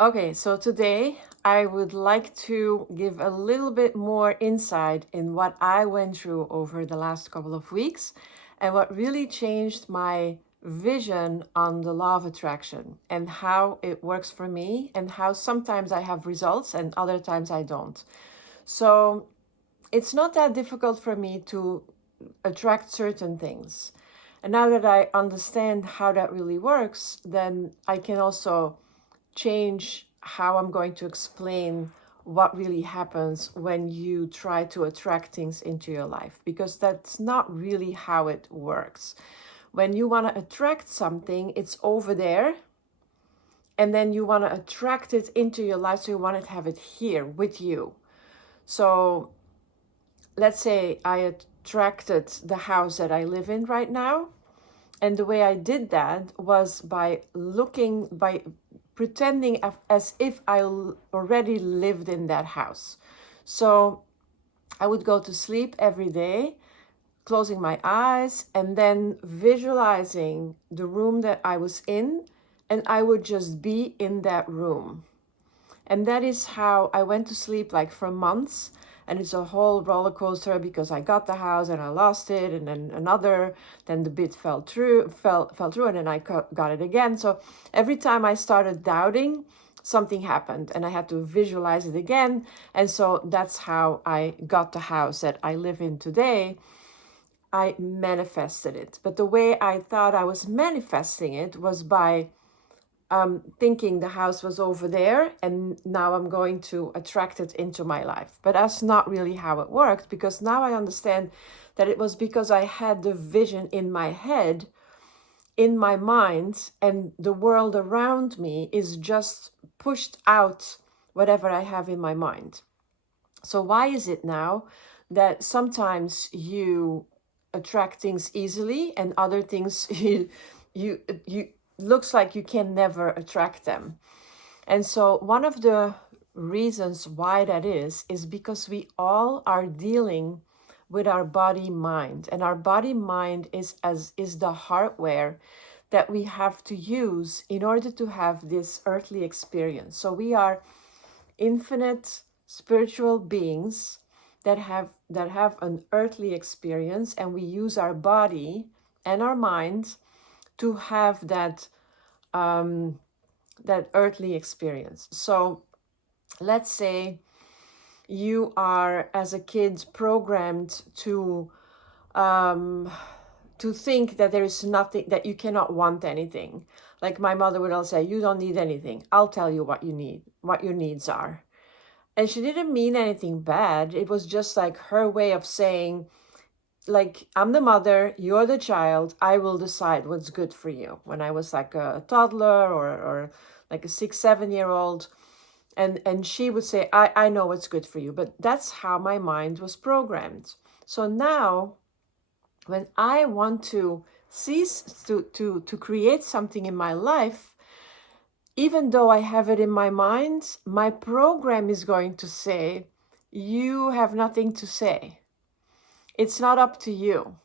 Okay, so today I would like to give a little bit more insight in what I went through over the last couple of weeks and what really changed my vision on the law of attraction and how it works for me and how sometimes I have results and other times I don't. So it's not that difficult for me to attract certain things. And now that I understand how that really works, then I can also change how I'm going to explain what really happens when you try to attract things into your life, because that's not really how it works. When you want to attract something, it's over there, and then you want to attract it into your life, so you want to have it here with you. So let's say I attracted the house that I live in right now. And the way I did that was by pretending as if I already lived in that house. So I would go to sleep every day, closing my eyes and then visualizing the room that I was in, and I would just be in that room. And that is how I went to sleep, like for months. And it's a whole roller coaster, because I got the house and I lost it, and then then the bid fell through, and then I got it again. So every time I started doubting, something happened, and I had to visualize it again. And so that's how I got the house that I live in today. I manifested it. But the way I thought I was manifesting it was by thinking the house was over there and now I'm going to attract it into my life. But that's not really how it worked, because now I understand that it was because I had the vision in my head, in my mind, and the world around me is just pushed out whatever I have in my mind. So why is it now that sometimes you attract things easily and other things you looks like you can never attract them? And so one of the reasons why that is because we all are dealing with our body mind, and our body mind is the hardware that we have to use in order to have this earthly experience. So we are infinite spiritual beings that have an earthly experience, and we use our body and our mind to have that earthly experience. So let's say you are, as a kid, programmed um, to think that there is nothing, that you cannot want anything. Like my mother would always say, you don't need anything. I'll tell you what you need, what your needs are. And she didn't mean anything bad. It was just like her way of saying, like, I'm the mother, you're the child, I will decide what's good for you. When I was like a toddler or like a 6-7 year old, and she would say, I know what's good for you. But that's how my mind was programmed. So now when I want to cease to create something in my life, even though I have it in my mind, my program is going to say, you have nothing to say. It's not up to you.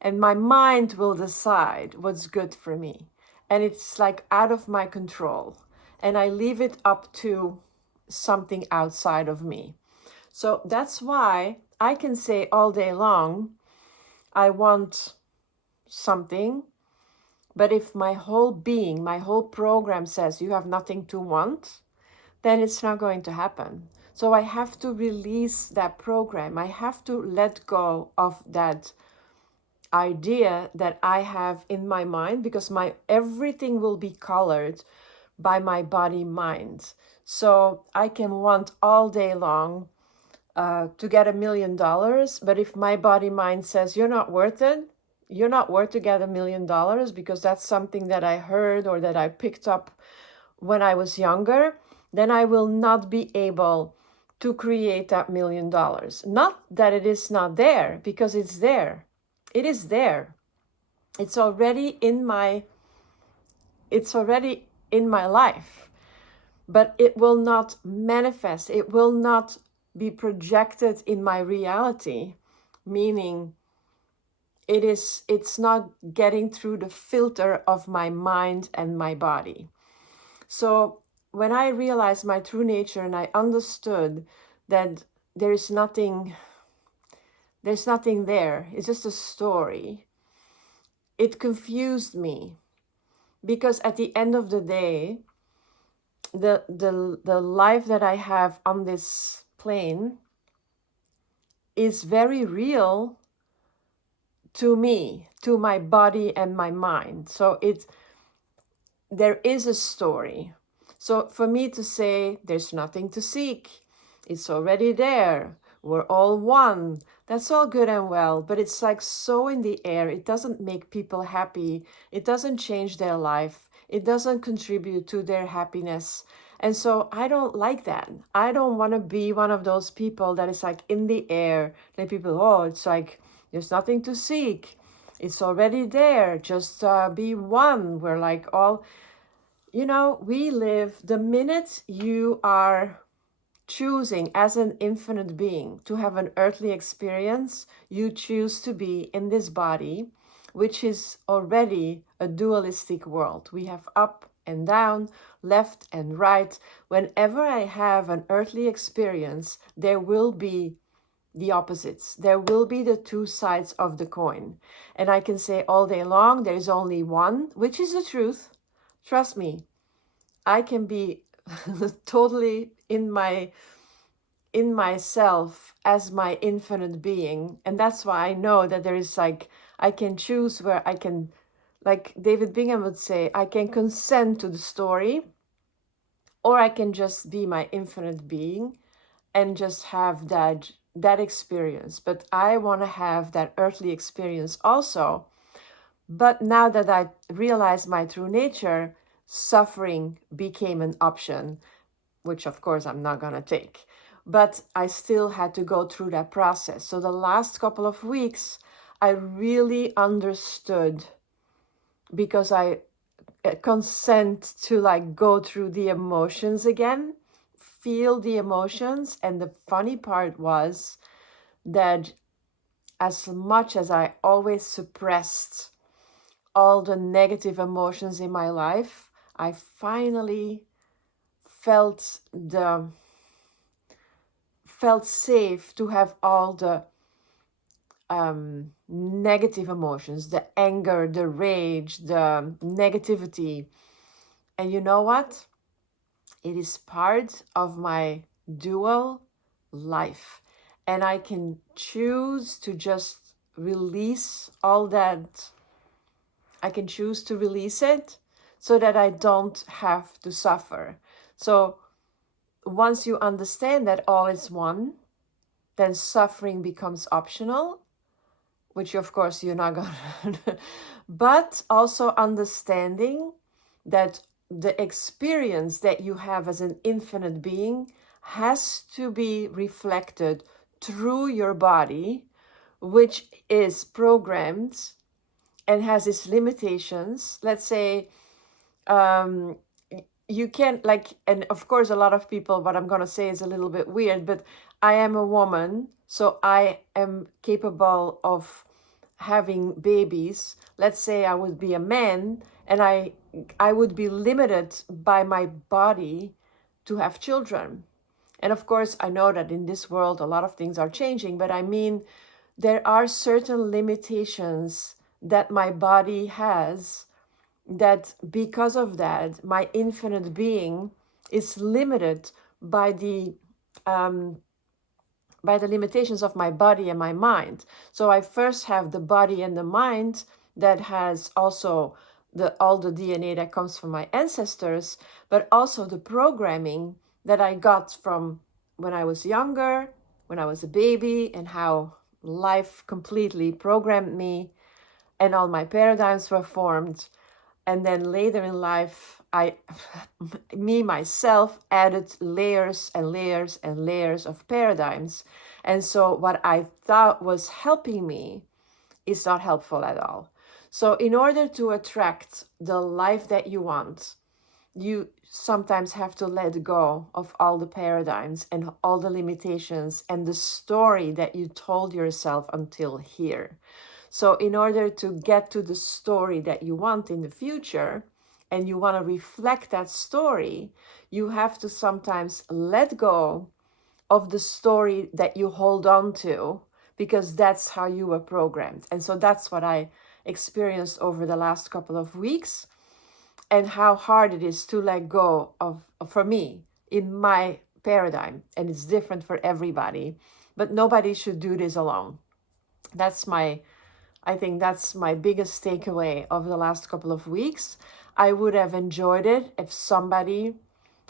And my mind will decide what's good for me. And it's like out of my control. And I leave it up to something outside of me. So that's why I can say all day long, I want something. But if my whole being, my whole program says you have nothing to want, then it's not going to happen. So I have to release that program. I have to let go of that idea that I have in my mind, because my everything will be colored by my body mind. So I can want all day long to get $1 million, but if my body mind says you're not worth it, you're not worth to get $1 million, because that's something that I heard or that I picked up when I was younger, then I will not be able to create that $1 million. Not that it is not there, because it's there. It is there. It's already in my life, but it will not manifest. It will not be projected in my reality, meaning it's not getting through the filter of my mind and my body. So when I realized my true nature and I understood that there is nothing, there's nothing there, it's just a story, it confused me. Because at the end of the day, the life that I have on this plane is very real to me, to my body and my mind. So there is a story. So for me to say there's nothing to seek, it's already there, we're all one, that's all good and well, but it's like so in the air. It doesn't make people happy, it doesn't change their life, it doesn't contribute to their happiness. And so I don't like that. I don't want to be one of those people that is like in the air, that people, oh, it's like there's nothing to seek, it's already there, just be one. We're like all, you know, we live, the minute you are choosing as an infinite being to have an earthly experience, you choose to be in this body, which is already a dualistic world. We have up and down, left and right. Whenever I have an earthly experience, there will be the opposites. There will be the two sides of the coin. And I can say all day long, there's only one, which is the truth. Trust me, I can be totally in myself as my infinite being. And that's why I know that there is like, I can choose where I can, like David Bingham would say, I can consent to the story, or I can just be my infinite being and just have that experience. But I want to have that earthly experience also. But now that I realized my true nature, suffering became an option, which of course I'm not going to take. But I still had to go through that process. So the last couple of weeks, I really understood, because I consent to like go through the emotions again, feel the emotions. And the funny part was that as much as I always suppressed all the negative emotions in my life, I finally felt safe to have all the negative emotions, the anger, the rage, the negativity. And you know what? It is part of my dual life. And I can choose to just release all that. I can choose to release it so that I don't have to suffer. So once you understand that all is one, then suffering becomes optional, which of course you're not going to, but also understanding that the experience that you have as an infinite being has to be reflected through your body, which is programmed and has its limitations. Let's say you can't like, and of course a lot of people, what I'm going to say is a little bit weird, but I am a woman, so I am capable of having babies. Let's say I would be a man and I would be limited by my body to have children. And of course I know that in this world a lot of things are changing, but I mean there are certain limitations that my body has, that because of that my infinite being is limited by the limitations of my body and my mind. So I first have the body and the mind that has also all the DNA that comes from my ancestors, but also the programming that I got from when I was younger, when I was a baby, and how life completely programmed me and all my paradigms were formed. And then later in life, myself added layers and layers and layers of paradigms. And so what I thought was helping me is not helpful at all. So in order to attract the life that you want, you sometimes have to let go of all the paradigms and all the limitations and the story that you told yourself until here. So in order to get to the story that you want in the future, and you want to reflect that story, you have to sometimes let go of the story that you hold on to, because that's how you were programmed. And so that's what I experienced over the last couple of weeks, and how hard it is to let go of, for me, in my paradigm. And it's different for everybody, but nobody should do this alone. I think that's my biggest takeaway of the last couple of weeks. I would have enjoyed it if somebody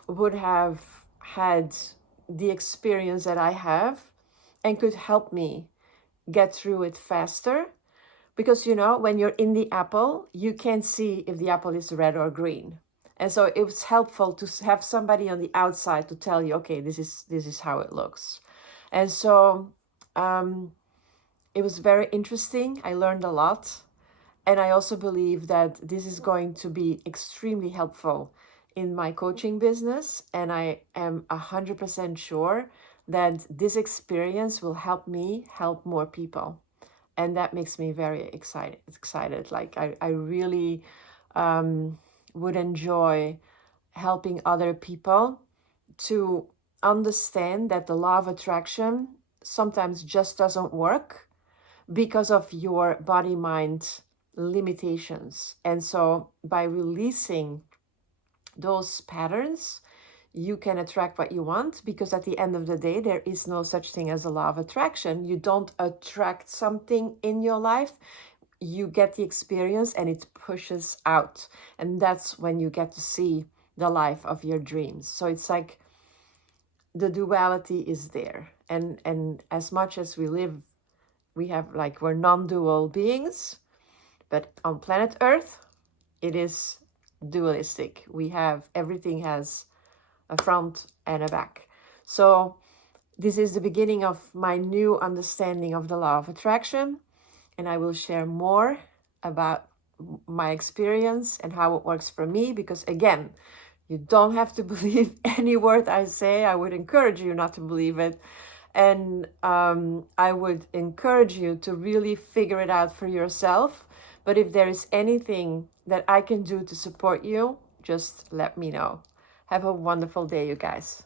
would have had the experience that I have and could help me get through it faster. Because, when you're in the apple, you can't see if the apple is red or green. And so it was helpful to have somebody on the outside to tell you, okay, this is how it looks. And so it was very interesting. I learned a lot. And I also believe that this is going to be extremely helpful in my coaching business. And I am 100% sure that this experience will help me help more people. And that makes me very excited. Like I really would enjoy helping other people to understand that the law of attraction sometimes just doesn't work because of your body-mind limitations. And so by releasing those patterns, you can attract what you want, because at the end of the day, there is no such thing as a law of attraction. You don't attract something in your life. You get the experience and it pushes out. And that's when you get to see the life of your dreams. So it's like the duality is there. And as much as we're non-dual beings, but on planet Earth, it is dualistic. Everything has a front and a back. So this is the beginning of my new understanding of the law of attraction. And I will share more about my experience and how it works for me, because again, you don't have to believe any word I say. I would encourage you not to believe it. And I would encourage you to really figure it out for yourself. But if there is anything that I can do to support you, just let me know. Have a wonderful day, you guys.